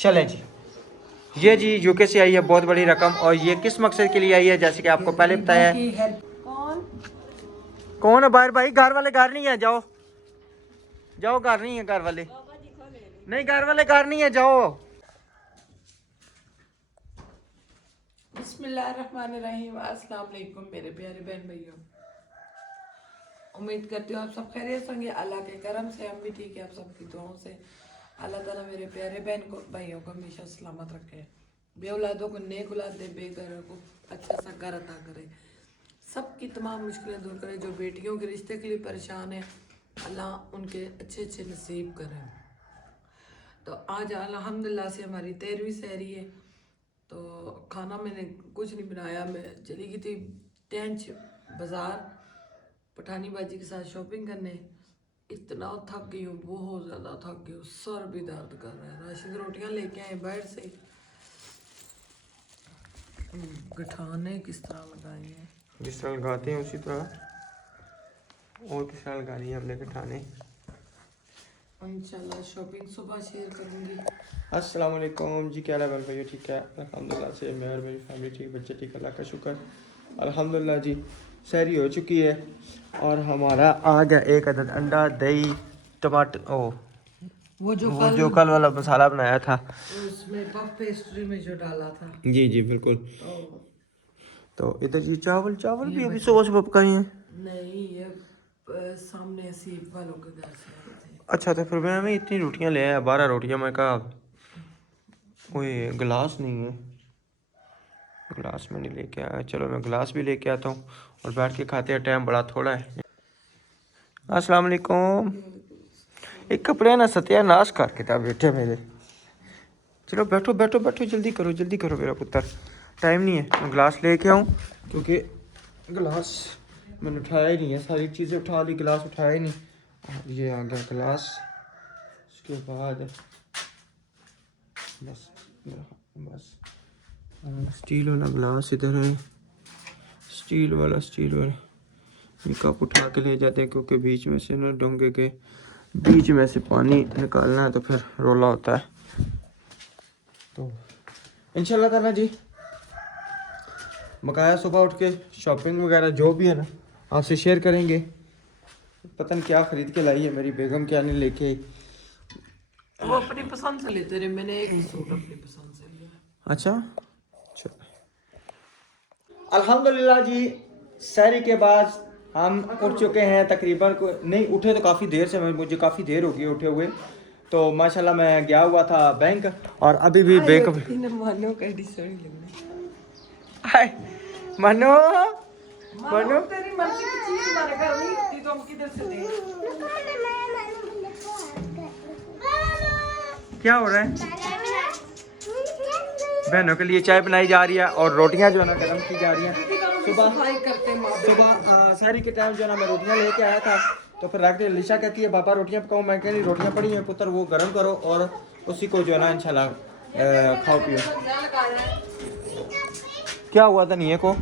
चलें जी। ये जी यूके से आई है बहुत बड़ी रकम, और ये किस मकसद के लिए आई है जैसे कि आपको पहले बताया है। कौन है बाहर भाई? घर वाले घर नहीं है, जाओ जाओ, घर नहीं है घर वाले, नहीं घर वाले घर नहीं है, जाओ। बिस्मिल्लाहिर्रहमानिर्रहीम। अस्सलाम वालेकुम मेरे प्यारे बहन भाइयों, उम्मीद करती हूँ आप सब खैरियत होंगे। अल्लाह के करम से हम भी ठीक है। आप सबकी दुआओं से अल्लाह ताला मेरे प्यारे बहन को भाइयों को हमेशा सलामत रखे, बे औलादों को नेक औलाद दे, बेघरों को अच्छा सा घर अता करे, सबकी तमाम मुश्किलें दूर करे। जो बेटियों के रिश्ते के लिए परेशान है अल्लाह उनके अच्छे अच्छे नसीब करे। तो आज अल्हम्दुलिल्लाह से हमारी 13वीं सहरी है। तो खाना मैंने कुछ नहीं बनाया, मैं चली गई थी टेंच बाज़ार पठानी बाजी के साथ शॉपिंग करने। इतना थक गई हूँ, बहुत ज़्यादा थक गई हूँ, सर भी दर्द कर रहा है। राशिद रोटियाँ लेके आए बाहर से, गठाने किस तरह लगाए हैं, जिस तरह लगाते हैं उसी तरह और किस तरह लगानी है अपने गठाने। इंशाल्लाह शॉपिंग सुबह शेयर करूँगी। अस्सलाम वालेकुम जी, क्या हाल है भाई? ठीक है अल्हम्दुलिल्लाह से, मैं और मेरी फैमिली ठीक, बच्चे ठीक, अल्लाह का शुक्र अल्हम्दुलिल्लाह जी। सहरी हो चुकी है और हमारा आ गया एक अदद अंडा, दही, टमाटर, वो जो कल वाला मसाला बनाया था उसमें पफ पेस्ट्री में जो डाला था। जी जी बिल्कुल। तो इधर जी चावल चावल भी अभी सुबह सुबह पकाए हैं। नहीं, ये सामने असीफ वालों के घर से आए थे। अच्छा, तो फिर मैं इतनी रोटियां ले आया, 12 रोटियां। मैं कहा कोई गिलास नहीं है, गिलास में नहीं लेके आया। चलो मैं गिलास भी लेके आता हूँ और बैठ के खाते हैं, टाइम बड़ा थोड़ा है। अस्सलाम वालेकुम। एक कपड़े ना सत्यानाश करके था बेटे मेरे। चलो बैठो बैठो बैठो, जल्दी करो मेरा पुत्र, टाइम नहीं है। मैं गिलास लेके आऊँ क्योंकि गिलास मैंने उठाया ही नहीं है, सारी चीज़ें उठा ली, गिलास उठाया ही नहीं। ये आ गया गिलास, उसके बाद बस स्टील वाला गिलास इधर है, स्टील वाला ये कप उठा के ले जाते हैं क्योंकि बीच में से ना डोंगे के बीच में से पानी निकालना है तो फिर रोला होता है। तो इंशाल्लाह ताला जी बकाया सुबह उठ के शॉपिंग वगैरह जो भी है ना आपसे शेयर करेंगे। पता नहीं क्या ख़रीद के लाई है मेरी बेगम, क्या नहीं लेके आई। वो अपनी पसंद से लेते रहे, मैंने एक सूट अपनी पसंद से लिया। अच्छा अल्हम्दुलिल्लाह जी, सहरी के बाद हम उठ चुके हैं तकरीबन को नहीं उठे तो काफ़ी देर से, मुझे काफ़ी देर हो गई उठे हुए। तो माशाल्लाह मैं गया हुआ था बैंक और अभी भी बैंक मानो कैडी सड़ी लगना। हाय मनो मानो तेरी मर्जी की चीज हमारे घर नहीं होती तो हम किधर से दें? क्या हो रहा है? बहनों के लिए चाय बनाई जा रही है और रोटियां जो है ना गर्म की जा रही हैं। सुबह सहरी के टाइम जो है ना मैं रोटियां लेके आया था तो फिर रख दे। लिशा कहती है पापा रोटियां पकाओ, मैं कह रही रोटियां पड़ी हैं पुत्र, वो गर्म करो और उसी को जो है ना इंशाल्लाह खाओ पियो। क्या हुआ धनिया को?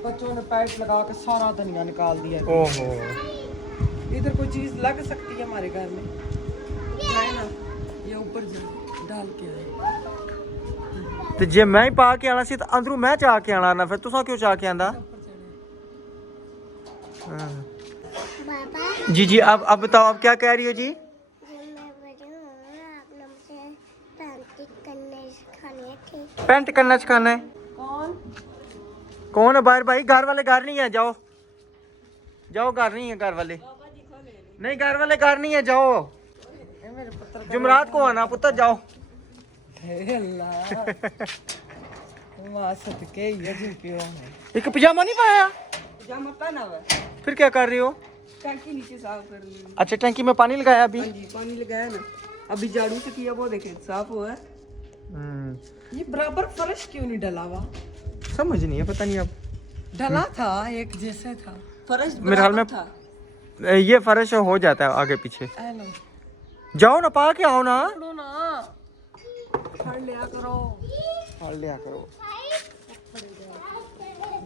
बच्चों ने पाइप लगा के सारा धनिया निकाल दिया। ओहो, इधर कोई चीज लग सकती है हमारे घर में, है ना? ये ऊपर डाल के आए। तो जे मैं ही पा के आना सी तो अंदरू मैं चाह के आना ना, फिर तुसा क्यों चाह के आंदा? जी जी, अब बताओ आप क्या कह रही हो जी? पेंट करना सिखाना है? कौन है बाहर भाई? घर वाले घर नहीं है, जाओ जाओ, घर नहीं है घर वाले, नहीं घर वाले घर नहीं है, जाओ। जुमरात को आना पुत्र, जाओ। एक पिजामा नहीं पाया? पजामा पहना हुआ, फिर क्या कर रही हो? टंकी नीचे साफ कर रही हूँ। अच्छा, टंकी में पानी लगाया अभी? हाँ जी, पानी लगाया ना, अभी झाड़ू से किया, वो देखे साफ हुआ है। ये बराबर फर्श क्यों नहीं डला हुआ? समझ नहीं है, पता नहीं अब। डला था एक जैसे था फर्श, मेरे हाल में था। ये फर्श हो जाता है आगे पीछे। जाओ ना, पा के आओ ना। फड़ लिया करो।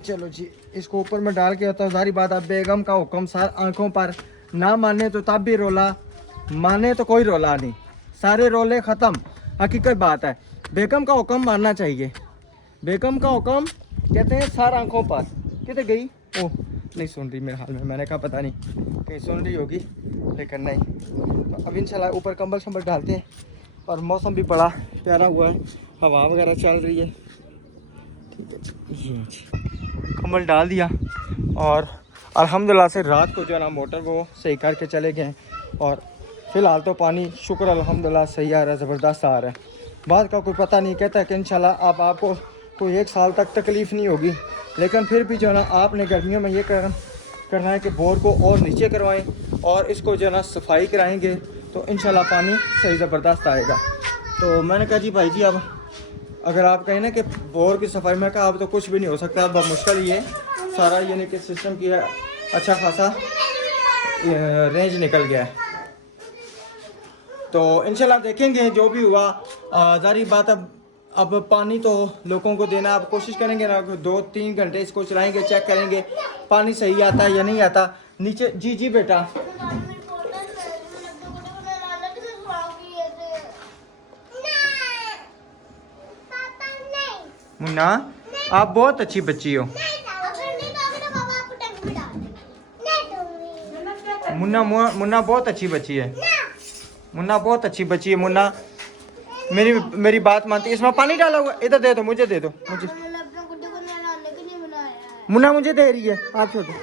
चलो जी, इसको ऊपर में डाल के होता है। सारी बात अब बेगम का हुक्म सार आंखों पर, ना माने तो तब भी रोला, माने तो कोई रोला नहीं। सारे रोले ख़त्म। हकीकत बात है, बेगम का हुक्म मानना चाहिए। बेगम का हुक्म कहते हैं सार आंखों पर। किधर गई? ओह नहीं सुन रही मेरे हाल में। मैंने कहा पता नहीं कहीं सुन रही होगी, लेकिन नहीं। तो अब इंशाल्लाह ऊपर कंबल शंबल डालते हैं। और मौसम भी बड़ा प्यारा हुआ है, हवा वगैरह चल रही है। ठीक है जी, कंबल डाल दिया और अल्हम्दुलिल्लाह से रात को जो है ना मोटर वो सही करके चले गए। और फ़िलहाल तो पानी शुक्र अल्हम्दुलिल्लाह सही आ रहा है, ज़बरदस्त आ रहा है। बात का कोई पता नहीं, कहता है कि इंशाल्लाह आपको कोई 1 साल तक तकलीफ़ नहीं होगी। लेकिन फिर भी जो है ना आपने गर्मियों में ये करना है कि बोर को और नीचे करवाएं और इसको जो है ना सफाई कराएंगे तो इंशाल्लाह पानी सही ज़बरदस्त आएगा। तो मैंने कहा जी भाई जी, अब अगर आप कहें ना कि बोर की सफाई में कहा अब तो कुछ भी नहीं हो सकता, अब मुश्किल ही है सारा, यानी कि सिस्टम की अच्छा खासा रेंज निकल गया है। तो इंशाल्लाह देखेंगे जो भी हुआ। जारी बात, अब पानी तो लोगों को देना, अब कोशिश करेंगे ना 2-3 घंटे इसको चलाएंगे, चेक करेंगे पानी सही आता है या नहीं आता नीचे। जी जी बेटा, मुन्ना आप बहुत अच्छी बच्ची हो। मुन्ना बहुत अच्छी बच्ची है। मुन्ना बहुत अच्छी बच्ची है। मुन्ना मेरी बात मानती है। इसमें पानी डाला हुआ, इधर दे दो, मुझे दे दो, मुझे। मुन्ना मुझे दे रही है, आप छोड़ो।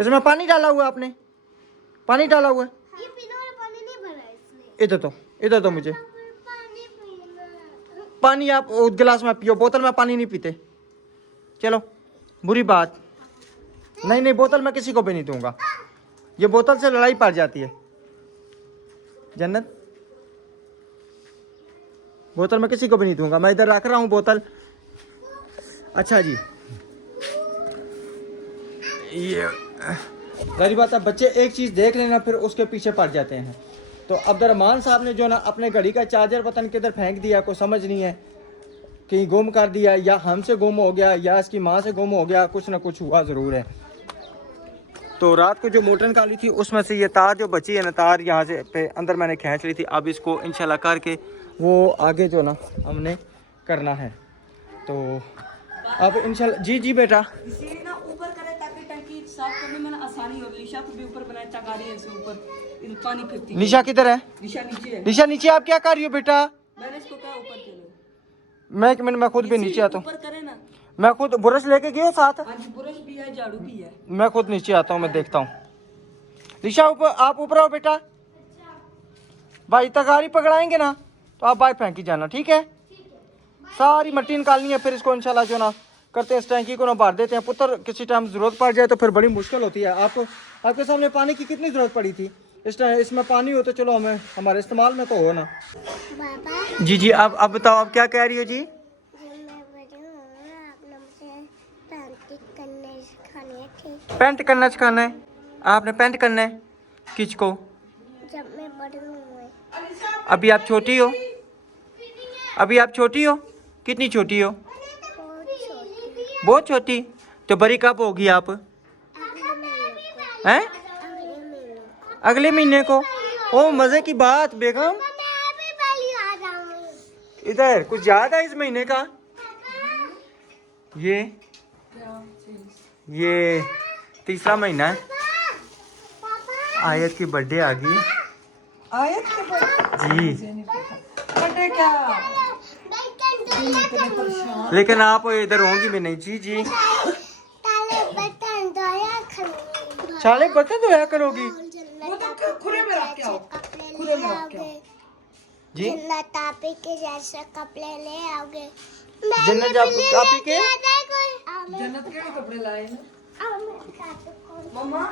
इसमें पानी डाला हुआ आपने, पानी डाला हुआ है। इधर तो मुझे पानी आप गिलास में पियो, बोतल में पानी नहीं पीते। चलो बुरी बात, नहीं बोतल में किसी को भी नहीं दूंगा, ये बोतल से लड़ाई पड़ जाती है। जन्नत, बोतल में किसी को भी नहीं दूंगा, मैं इधर रख रहा हूँ बोतल। अच्छा जी, ये गरीब बात है, बच्चे एक चीज़ देख लेना फिर उसके पीछे पड़ जाते हैं। तो अब्दुर्रहमान साहब ने जो ना अपने घड़ी का चार्जर पता नहीं किधर फेंक दिया, कोई समझ नहीं है, कहीं गुम कर दिया या हमसे गुम हो गया या इसकी माँ से गुम हो गया, कुछ ना कुछ हुआ ज़रूर है। तो रात को जो मोटर निकाली थी उसमें से ये तार जो बची है ना, तार यहाँ से पे अंदर मैंने खींच ली थी। अब इसको इंशाल्लाह करके वो आगे जो ना हमने करना है। तो अब इंशाल्लाह जी बेटा, इसे ना ऊपर करे ताकि टंकी साफ करने में ना आसानी हो। निशा को भी ऊपर बनाए, टंगारी है इसे ऊपर, पानी फेंकती है। निशा किधर है? निशा नीचे है। निशा नीचे, आप क्या कर रही हो बेटा? मैंने इसको कहा ऊपर चलो। मैं एक मिनट, मैं खुद भी नीचे आता हूँ। ऊपर करे ना, मैं खुद ब्रश लेके गया साथ। हाँ जी, ब्रश भी है, झाड़ू भी है। मैं खुद नीचे आता हूँ, मैं देखता हूँ। निशा ऊपर, आप ऊपर आओ बेटा। भाई तगारी पकड़ाएंगे ना तो आप बाहर फेंकी जाना, ठीक है? सारी मिट्टी निकालनी है, फिर इसको इंशाल्लाह जो ना करते हैं, इस टैंकी को ना भर देते हैं। पुत्र किसी टाइम ज़रूरत पड़ जाए तो फिर बड़ी मुश्किल होती है। आपके सामने पानी की कितनी ज़रूरत पड़ी थी, इस टाइम इसमें पानी हो तो चलो हमें हमारे इस्तेमाल में तो हो ना। जी जी, अब बताओ आप क्या कह रही हो जी? पेंट करना सिखाना है? आपने पेंट करना है किसको? जब मैं बड़ी हूँ। अभी आप छोटी हो, अभी आप छोटी हो। कितनी छोटी हो? बहुत छोटी। तो बड़ी कब होगी आप? हैं? अगले महीने को। ओ मजे की बात बेगम। इधर कुछ याद है इस महीने का? ये तीसरा महीना है। आयत की बर्थडे आ गई है। आयत के जी, बर्थडे क्या? लेकिन आप इधर होंगी भी नहीं। जी जी, साले बर्तन धोया करोगी वो तो खुले में रख के आओ, खुले में रख के आओ। जी। जन्नत आपी के जैसे कपड़े ले आओगे। जन्नत आपी के जन्नत के कपड़े लाए ना मम्मा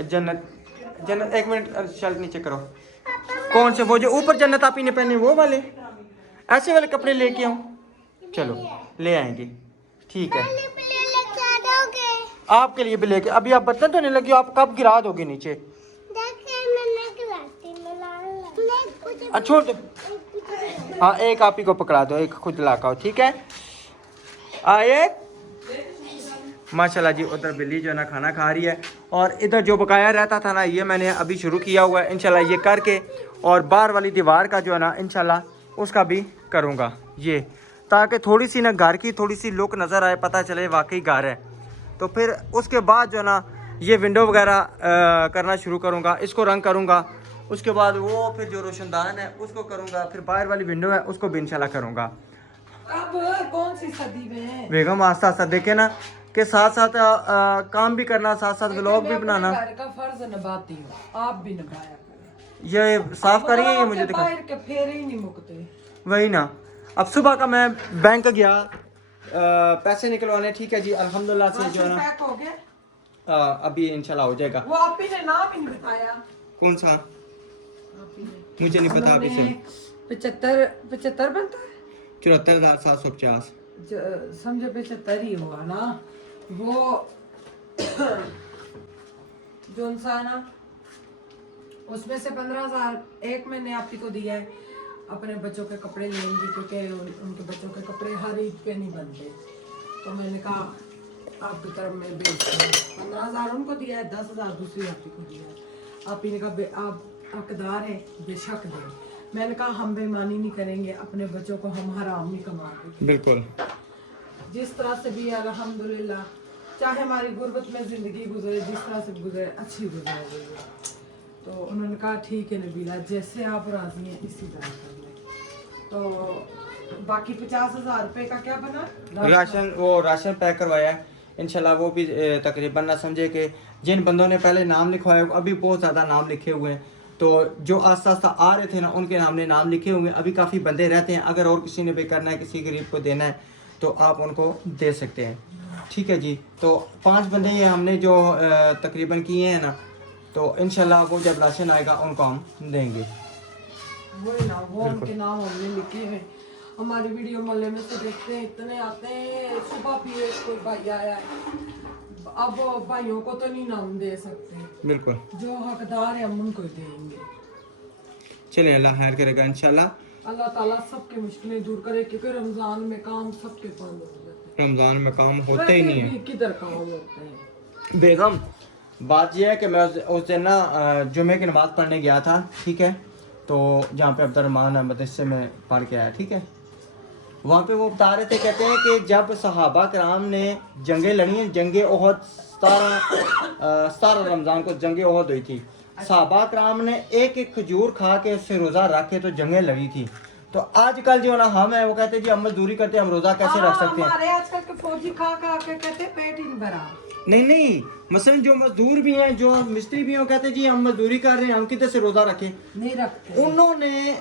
जन्नत एक मिनट शर्ट नीचे करो। कौन से? वो जो ऊपर जन्नत आपी ने पहने वो वाले, ऐसे वाले कपड़े लेके आऊं? चलो ले आएंगे, ठीक है। आपके लिए भी लेके। अभी आप बर्तन धोने लगी हो, आप कब गिरा दोगे नीचे? छोड़ दो। हाँ, एक आप ही को पकड़ा दो, एक खुद लाका हो, ठीक है? आए माशाल्लाह जी। उधर बिल्ली जो है ना खाना खा रही है और इधर जो बकाया रहता था ना ये मैंने अभी शुरू किया हुआ है इंशाल्लाह, ये करके और बाहर वाली दीवार का जो है ना इंशाल्लाह उसका भी करूँगा ये, ताकि थोड़ी सी ना घर की थोड़ी सी लुक नज़र आए, पता चले वाकई घर है। तो फिर उसके बाद जो है ना ये विंडो वगैरह करना शुरू करूँगा, इसको रंग करूँगा, उसके बाद वो फिर जो रोशनदान है उसको करूँगा, फिर बाहर वाली विंडो है उसको भी इंशाल्लाह करूँगा। अब कौन सी सदी में है? बेगम आस्ता आस्ता देखे ना कि साथ साथ काम भी करना, साथ साथ व्लॉग भी बनाना। घर का फर्ज निभाती हूँ, आप भी निभाया करें। ये साफ करिए, ये मुझे दिखा। बाहर के फेरे ही नहीं मुकते। वही ना, अब सुबह का मैं बैंक गया पैसे निकलवाने, ठीक है जी, अल्हम्दुलिल्लाह से जो है ना पैक हो गया, अभी इंशाल्लाह हो जाएगा। वो आप ही ने नाम ही नहीं बताया। कौन सा? आप ही ने। मुझे नहीं पता अभी से। 75 बनता है, 74,750। समझो 75 ही हुआ ना। वो जो सा ना उसमें से 15,000 एक मैंने आप ही को दिया है, अपने बच्चों के कपड़े लेंगी क्योंकि उनके बच्चों के कपड़े हर ईद पे नहीं बनते, तो मैंने कहा आपकी तरफ में बेच दूँ। 15,000 उनको दिया है, 10,000 दूसरी आप ही को दिया है। आप ही ने कहा आप हकदार है, बेशक दें। मैंने कहा हम बेईमानी नहीं करेंगे, अपने बच्चों को हम हराम नहीं कमाते। बिल्कुल, जिस तरह से भी अल्हम्दुलिल्लाह, चाहे हमारी गुर्बत में ज़िंदगी गुजरे, जिस तरह से गुजरे अच्छी गुजर रही है। तो उन्होंने कहा ठीक है नबीला, जैसे आप राजी हैं इसी तरह कर लें। तो बाकी 50,000 रुपये का क्या बना? राशन, वो राशन पैक करवाया है इंशाल्लाह, वो भी तकरीबन ना समझे कि जिन बंदों ने पहले नाम लिखवाया अभी बहुत ज़्यादा नाम लिखे हुए हैं, तो जो आस्ता आस्ता आ रहे थे ना उनके नाम ने नाम लिखे हुए हैं, अभी काफ़ी बंदे रहते हैं। अगर और किसी ने भी करना है, किसी गरीब को देना है तो आप उनको दे सकते हैं, ठीक है जी। तो 5 बंदे ये हमने जो तकरीबन किए हैं ना, तो इंशाल्लाह वो जब राशन आएगा उनको हम देंगे। वही ना, वो उनके नाम हमने लिखे हैं। हमारी वीडियो मोहल्ले में से देखते हैं, इतने आते हैं। सुबह भी एक कोई भाई आया है, अब भाइयों को तो नहीं नाम दे सकते, बिल्कुल, जो हकदार है हम उनको ही देंगे। चलिए अल्लाह खैर करेगा इंशाल्लाह। अल्लाह ताला सबकी मुश्किलें दूर करे, क्योंकि रमजान में काम सबके बंद हो जाते हैं। रमज़ान में काम होते ही नहीं है किधर काम होते हैं। बेगम। बात यह है कि मैं उस दिन ना जुमे की नमाज़ पढ़ने गया था, ठीक है, तो जहाँ पे अब्दुर्रहमान मदरसे में पढ़ के आया, ठीक है, वहाँ पे वो बता रहे थे, कहते हैं कि जब सहाबा कराम ने जंगें लड़ी हैं, जंगे ओहद 17 रमज़ान को जंगे ओहद हुई थी, सहाबा कराम ने एक एक खजूर खा के उससे रोज़ा रख के तो जंगें लड़ी थी। तो आजकल जो ना हम है वो कहते हैं जी हम मजदूरी करते हैं, हम रोज़ा कैसे रख सकते हैं? हमारे आजकल के फौजी खा खा के कहते हैं पेट ही नहीं भरा। नहीं, मसलन जो मजदूर भी हैं, जो मिस्त्री भी हैं, वो कहते हैं जी हम मजदूरी कर रहे हैं, हम किधर से रोज़ा रखें? नहीं रखते। उन्होंने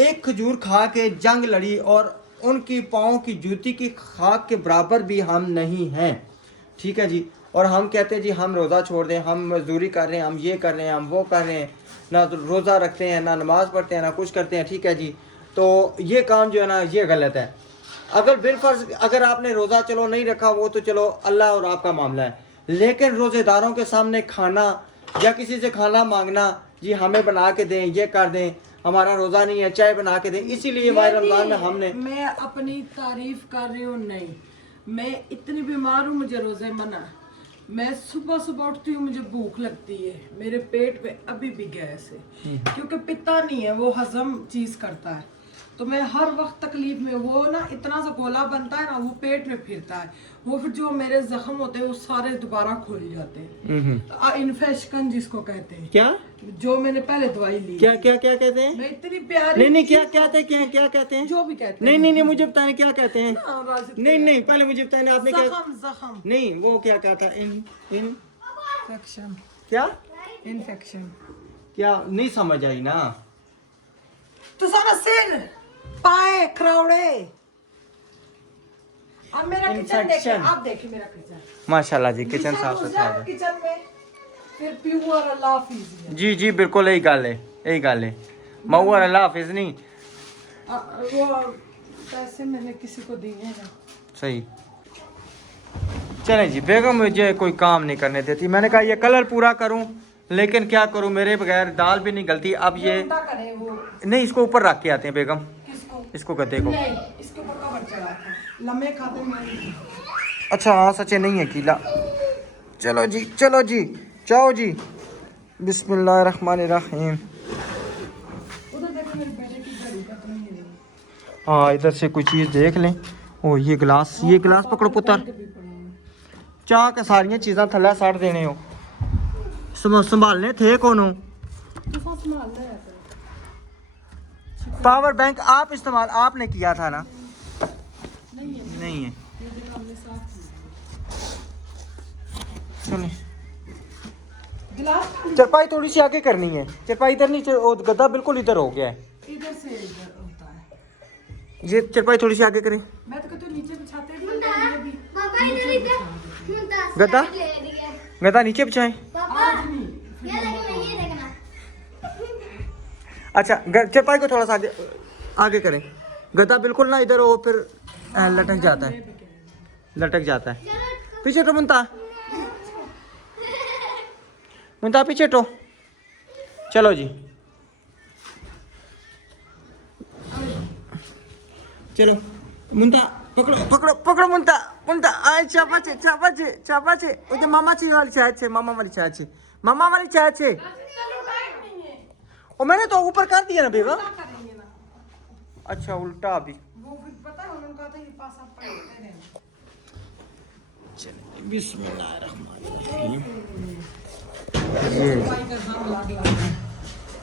एक खजूर खा के जंग लड़ी और उनकी पाँव की जूती की खाक के बराबर भी हम नहीं हैं, ठीक है जी। और हम कहते हैं जी हम रोज़ा छोड़ दें, हम मजदूरी कर रहे हैं, हम ये कर रहे हैं, हम वो कर रहे हैं, ना तो रोज़ा रखते हैं, ना नमाज़ पढ़ते हैं, ना कुछ करते हैं, ठीक है जी। तो ये काम जो है ना ये गलत है। अगर बिलफर्ज अगर आपने रोज़ा चलो नहीं रखा, वो तो चलो अल्लाह और आपका मामला है, लेकिन रोज़ेदारों के सामने खाना या किसी से खाना मांगना, जी हमें बना के दें, ये कर दें, हमारा रोज़ा नहीं है, चाय बना के दें, इसीलिए माह रमज़ान में हमने। मैं अपनी तारीफ कर रही हूँ, नहीं, मैं इतनी बीमार हूँ, मुझे रोज़े मना। मैं सुबह सुबह उठती हूँ, मुझे भूख लगती है, मेरे पेट में अभी भी गैस है, क्योंकि पिता नहीं है, वो हजम चीज़ करता है, तो मैं हर वक्त तकलीफ में। वो ना इतना सा गोला बनता है ना, वो पेट में फिरता है, वो फिर जो मेरे जख्म होते हैं वो सारे दोबारा खुल जाते हैं। इन्फेक्शन जिसको कहते हैं, क्या जो मैंने पहले दवाई ली। क्या क्या क्या कहते हैं? मैं इतनी प्यारी। नहीं क्या कहते हैं, क्या कहते हैं? जो भी कहते हैं। नहीं मुझे बताने क्या कहते हैं। नहीं पहले मुझे बताने आपने क्या। जख्म नहीं वो क्या कहता है? इन्फेक्शन। क्या इन्फेक्शन क्या नहीं समझ आई ना। तो सारा सिर पाए खरावड़े। अब मेरा किचन देखिए, आप देखिए मेरा किचन माशाल्लाह जी, किचन साफ सुथरा है। किचन में फिर प्योर अल्लाह हाफिज। जी बिल्कुल यही गल है मऊर अल्लाह हाफिज नहीं। वो पैसे मैंने किसी को दिए हैं ना। सही। चलें जी, बेगम मुझे कोई काम नहीं करने देती। मैंने कहा ये कलर पूरा करूं, लेकिन क्या करूं, मेरे बगैर दाल भी नहीं गलती। अब ये नहीं, इसको ऊपर रख के आते हैं बेगम। किसको? इसको गद्दे को। नहीं, इसके ऊपर कवर चढ़ा था, लम्बे खाते में। अच्छा हाँ सच नहीं है कीला। चलो जी, चलो जी, जाओ जी। बिस्मिल्लाहिर्रहमानिर्रहीम। उधर देखो मेरे बेटे की घड़ी का तो नहीं है। हाँ, इधर से कोई चीज़ देख लें। ओ ये गिलास पकड़ो पुत्र। कभी पड़ा है। चाह के सारियां चीज़ां थल्ले सट देने हो, संभालने थे कोनो। तो सब संभाल ले यार। पावर बैंक आप इस्तेमाल आपने किया था ना? नहीं है। ये दिन हमने साफ चलिए, किया। गिलास चरपाई थोड़ी सी आगे करनी है। चरपाई इधर नहीं, वो गद्दा बिल्कुल इधर हो गया है। इधर से इधर होता है। ये चरपाई थोड़ी सी आगे करें। मैं तो कहती हूँ नीचे बिछाते हैं, ये भी पापा इधर इधर गद्दा गद्दा नीचे बिछाएं। पापा आज नहीं। ये देखना अच्छा, चरपाई को थोड़ा सा आगे आगे करें। गद्दा बिल्कुल ना इधर हो, फिर लटक जाता है, लटक जाता है। पीछे तो मुंता मुंता पीछे तो। चलो जी, चलो मुंता पकड़ो पकड़ो पकड़ो मुंता मुंता। आय चापाचे चापाचे चापाचे। ओ जे मामा ची वाली चाय छे, मामा वाली चाय छे, मामा वाली चाय छे। ओ मैंने तो ऊपर कर दिया ना बेवा। अच्छा उल्टा अभी। वो फिर पता है उन्होंने कहा था ये पास आप पढ़ते रहना। चलिए, बिस्मिल्लाहिर्रहमानिर्रहीम। सफाई का काम लाग है।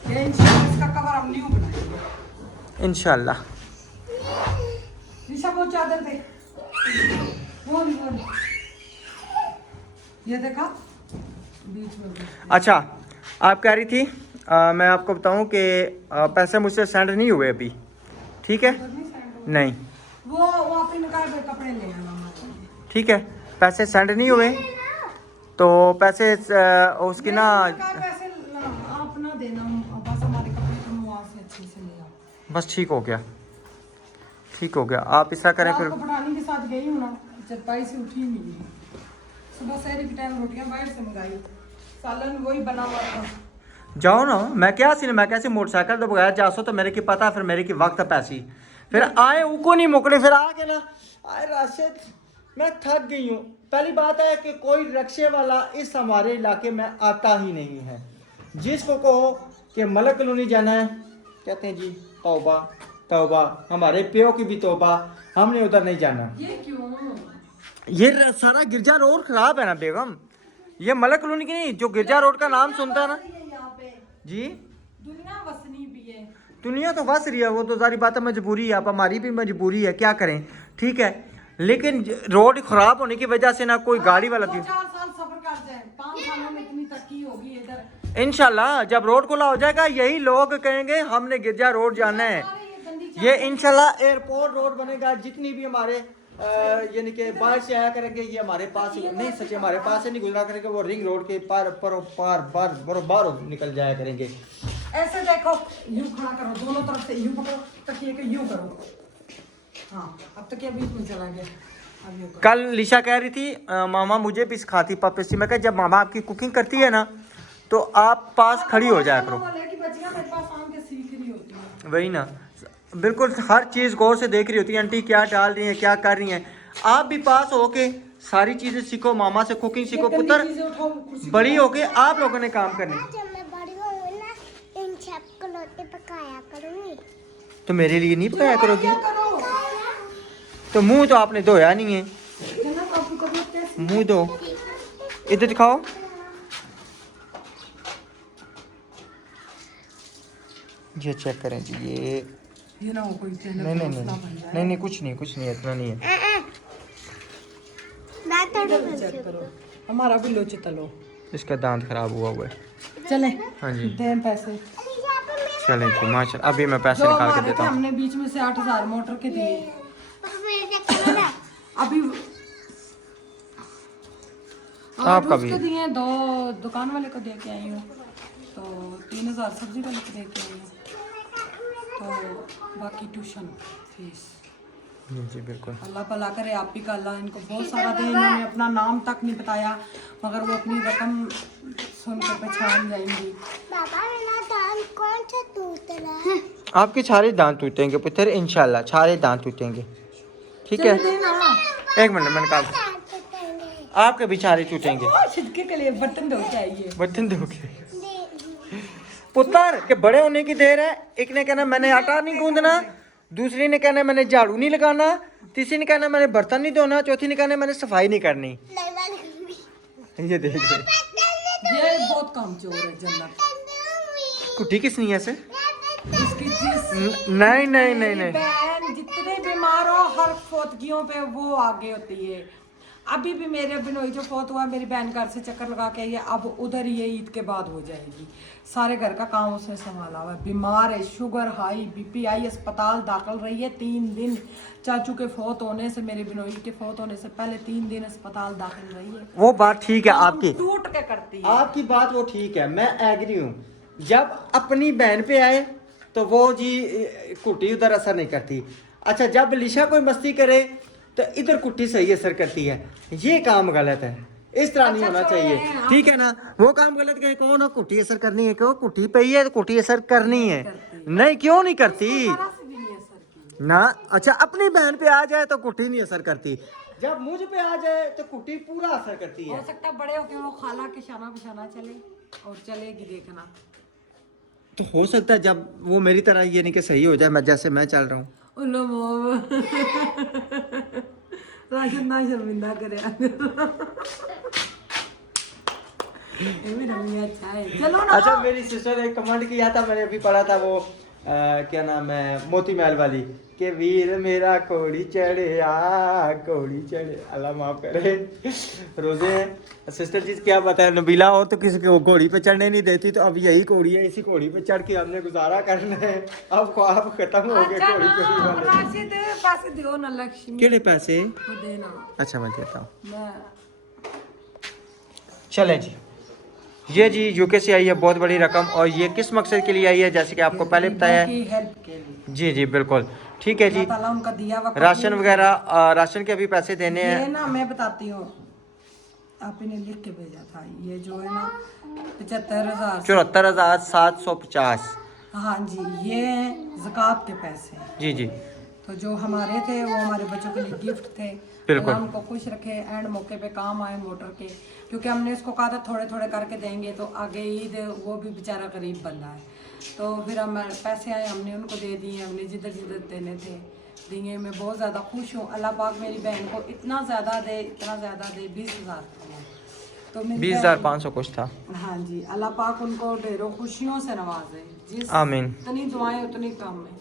ये इंशाल्लाह इसका कवर हम न्यू बनाएंगे इंशाल्लाह। निशा वो चादर दे। वो ये देखा बीच में भी। अच्छा, आप कह रही थी मैं आपको बताऊं कि पैसे मुझसे सेंड नहीं हुए अभी, ठीक है? नहीं, वो आप इनका कपड़े ले आना। ठीक है, पैसे सेंड नहीं हुए तो पैसे उसकी ना पैसे आप ना देना, बस हमारे कपड़े तुम वहाँ से अच्छे से ले आओ। बस ठीक हो गया, ठीक हो गया। आप ऐसा करें फिर। आपको पढ़ाने के साथ गई हूँ ना, चरपाई से उठी नहीं है। सुबह सहरी के टाइम रोटियां बाहर से मंगाई, सालन वही बना हुआ था। जाओ ना, मैं क्या सी मैं कैसे मोटरसाइकिल तो बगैर जा सो तो मेरे की पता, फिर मेरे की वक्त पैसी फिर आए उको नहीं मुकड़े, फिर आ के ना आए राशिद मैं थक गई हूँ। पहली बात है कि कोई रिक्शे वाला इस हमारे इलाके में आता ही नहीं है। जिसको कहो कि मलक कॉलोनी जाना है, कहते हैं जी तौबा तौबा, हमारे प्यो की भी तौबा, हमने उधर नहीं जाना। ये क्यों? ये सारा गिरजा रोड खराब है ना बेगम, ये मलक कॉलोनी की नहीं, जो गिरजा रोड का नाम सुनता है ना जी। दुनिया वसनी भी है। दुनिया तो बस रही है, वो तो सारी बात है, मजबूरी है, अब हमारी भी मजबूरी है, क्या करें, ठीक है। लेकिन रोड खराब होने की वजह से ना कोई गाड़ी वाला भी 4 साल सफर कर जाए, 5 सालों में इतनी तरक्की होगी इधर। इंशाल्लाह जब रोड खुला हो जाएगा यही लोग कहेंगे हमने गिरजा रोड जाना है। ये इंशाल्लाह एयरपोर्ट रोड बनेगा, जितनी भी हमारे यानी कि बाहर से आया करेंगे ये हमारे पास नहीं, सच्चे हमारे पास से नहीं गुजरा करेंगे, वो रिंग रोड के पार बार निकल जाया करेंगे। ऐसे देखो, यूं खड़ा करो, दोनों तरफ से यूं पकड़ो, तकिए को यूं करो। हाँ, अब तकिया बीच में चला गया, अब यूं करो। कल लिशा कह रही थी मामा मुझे भी सिखाती पापा। मैं कहा जब मामा आपकी कुकिंग करती है ना तो आप पास खड़ी हो जाया करो। की बच्चियां मेरे पास आके सीख रही होती हैं। वही ना, बिल्कुल हर चीज़ गौर से देख रही होती है, आंटी क्या डाल रही हैं क्या कर रही हैं। आप भी पास होके सारी चीज़ें सीखो, मामा से कुकिंग सीखो पुत्र, बड़ी होके आप लोगों ने काम करने। जब मैं बड़ी होऊंगी ना इन सबको रोटी पकाया करूंगी। तो मेरे लिए नहीं पकाया करोगी? तो मुंह तो आपने धोया नहीं है, मुंह धो, इधर दिखाओ। ये चेक करें जी, ये ना हो कोई चैनल नहीं नहीं नहीं नहीं नहीं कुछ नहीं इतना नहीं है। चेक करो, हमारा भी लोचे तलो। इसका दांत खराब हुआ है। चले हाँ जी, दें पैसे चलें जी माशाल्लाह। अभी मैं पैसे जो निकाल के हमारे देता थे, हूँ। हमने बीच में से 8,000 मोटर के दिए। अभी आपका भी उसको दिए, 2 दुकान वाले को दे के आई हूँ, तो 3,000 सब्जी वाले को दे के आई हूँ, तो बाकी ट्यूशन फीस। जी बिल्कुल। अल्लाह भला करे, आप ही का अल्लाह इनको बहुत सारा दे। इन्होंने अपना नाम तक नहीं बताया, मगर वो अपनी रकम सुनकर पहचान जाएंगी। पापा मेरा दांत कौन सा टूट रहा है? आपके सारे दांत टूटेंगे पुत्र, इंशाल्लाह सारे दांत टूटेंगे, ठीक है। एक मिनट मैं निकाल, दांत टूटेंगे। आपके बेचारे टूटेंगे। छिटके के लिए बर्तन धो के आइए। बर्तन धोके पुत्र के बड़े होने की देर है। एक ने कहना मैंने आटा नहीं गूंदना, दूसरी ने कहना मैंने झाड़ू नहीं लगाना, तीसरी ने कहना मैंने बर्तन नहीं धोना, चौथी ने कहना मैंने सफाई नहीं करनी। ये देख ये बहुत काम चोर है जन्नत। कुट्टी किसनी है ऐसे? इसकी जिस नहीं नहीं नहीं नहीं बहन जितने बीमार हो हर फोतगियों पे वो आगे होती है। अभी भी मेरे बिनोई जो फोत हुआ मेरी बहन घर से चक्कर लगा के आई है, अब उधर ये ईद के बाद हो जाएगी। सारे घर का काम उसने संभाला हुआ है। बीमार है, शुगर हाई, बीपी हाई, अस्पताल दाखिल रही है 3 दिन। चाचू के फोत होने से, मेरे बिनोई के फोत होने से पहले 3 दिन अस्पताल दाखिल रही है। वो बात ठीक है आपकी, टूट के करती है। आपकी बात वो ठीक है, मैं एग्री हूँ। जब अपनी बहन पे आए तो वो जी कुट्टी उधर असर नहीं करती। अच्छा जब लिशा कोई मस्ती करे तो इधर कुट्टी सही असर करती है। ये काम गलत है, इस तरह नहीं होना चाहिए, ठीक है ना। वो काम गलत करे कौन हो, कुट्टी असर करनी है, क्यों कुट्टी पे ही है तो कुट्टी असर करनी है। नहीं क्यों नहीं करती ना। अच्छा अपनी बहन पे आ जाए तो कुट्टी नहीं असर करती, जब मुझ पे आ जाए तो कुट्टी पूरा असर करती है। हो सकता है बड़े होके वो खाला के शाना बिशाना चले और चलेगी देखना। तो हो सकता है जब वो मेरी तरह ये नहीं कि सही हो जाए, मैं जैसे मैं चल रहा हूँ। राशन ना शर्मिंदा करे। मेरा मियां अच्छा है, चलो ना। अच्छा मेरी सिस्टर ने कमेंट किया था, मैंने अभी पढ़ा था वो क्या नाम है, मोती महल वाली के वीर मेरा कोड़ी चढ़े आ कोड़ी चढ़े, अल्लाह माफ करे। रोजे हैं सिस्टर जी, क्या पता है नबीला और तो किसी को घोड़ी पे चढ़ने नहीं देती, तो अब यही घोड़ी है, इसी घोड़ी पे चढ़ के हमने गुजारा करना है। अब ख्वाब खत्म हो गए घोड़ी चढ़ी वाले। राशिद पैसे दियो ना लक्ष्मी केड़े पैसे? को देना। अच्छा मैं देता हूँ। मैं चलें जी, ये जी यूके से आई है बहुत बड़ी रकम, और ये किस मकसद के लिए आई है जैसे कि आपको पहले बताया है। की हेल्प के लिए। जी जी बिल्कुल ठीक है जी। अल्लाह ताला उनका दिया हुआ राशन वगैरह राशन के अभी पैसे देने ये हैं। ना मैं बताती हूँ, आप इन्हें लिख के भेजा था। ये जो है ना 75,000। 74,750। हाँ जी, ये ज़कात के पैसे। जी जी तो जो हमारे थे वो हमारे बच्चों के लिए गिफ्ट थे। बिल्कुल। अल्लाह उनको खुश रखे, एंड मौके पे काम आए मोटर के, क्योंकि हमने इसको कहा था थोड़े थोड़े करके देंगे तो आगे ईद, वो भी बेचारा गरीब बंदा है। तो फिर हम पैसे आए, हमने उनको दे दिए, हमने जिधर जिधर देने थे दिए। मैं बहुत ज़्यादा खुश हूँ। अल्लाह पाक मेरी बहन को इतना ज़्यादा दे, इतना ज़्यादा दे। 20,000 तो 20,500 कुछ था। हाँ जी, अल्लाह पाक उनको ढेरों खुशियों से नवाजे। जिस आमीन। इतनी दुआएं उतनी कम है।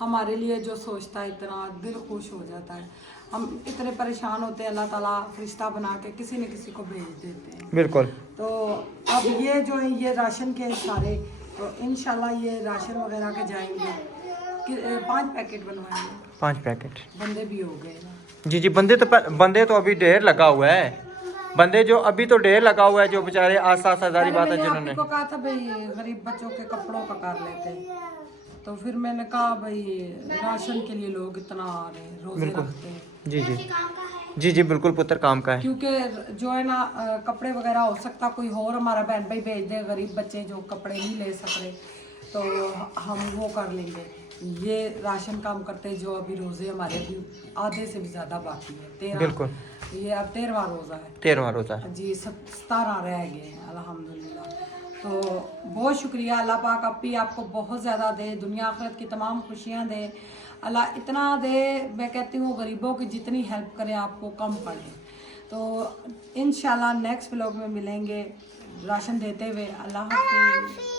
हमारे लिए जो सोचता है इतना दिल खुश हो जाता है। हम इतने परेशान होते हैं, अल्लाह ताला फरिश्ता बना के किसी न किसी को भेज देते हैं। बिल्कुल। तो अब ये जो है ये राशन के सारे, तो इंशाल्लाह ये राशन वगैरह के जाएंगे। 5 पैकेट बनवाएंगे। 5 पैकेट। बंदे भी हो गए ना। जी जी बंदे तो अभी ढेर लगा हुआ है। बंदे जो अभी तो ढेर लगा हुआ है, जो बेचारे आस-पास हजारी बात है जिन्होंने को कहा था भाई गरीब बच्चों के कपड़ों का कर लेते, तो फिर मैंने कहा भाई राशन के लिए लोग इतना आ रहे हैं, रोजे रखते हैं। जी जी जी जी बिल्कुल पुत्र काम का है। क्योंकि जो है ना कपड़े वगैरह हो सकता कोई और हमारा बहन भाई भेज दे, गरीब बच्चे जो कपड़े नहीं ले सक रहे, तो हम वो कर लेंगे। ये राशन काम करते जो अभी रोजे हमारे भी आधे से भी ज्यादा बाकी है। 13 बिल्कुल। ये अब 13वां रोजा है। 13वां रोजा है जी, 17 रह गए हैं अल्हम्दुलिल्लाह। तो बहुत शुक्रिया, अल्लाह पाक अब भी आपको बहुत ज़्यादा दे, दुनिया आखिरत की तमाम खुशियाँ दे। अल्लाह इतना दे, मैं कहती हूँ गरीबों की जितनी हेल्प करें आपको कम पड़े। तो इंशाल्लाह नेक्स्ट व्लॉग में मिलेंगे राशन देते हुए। अल्लाह हाफ़िज़।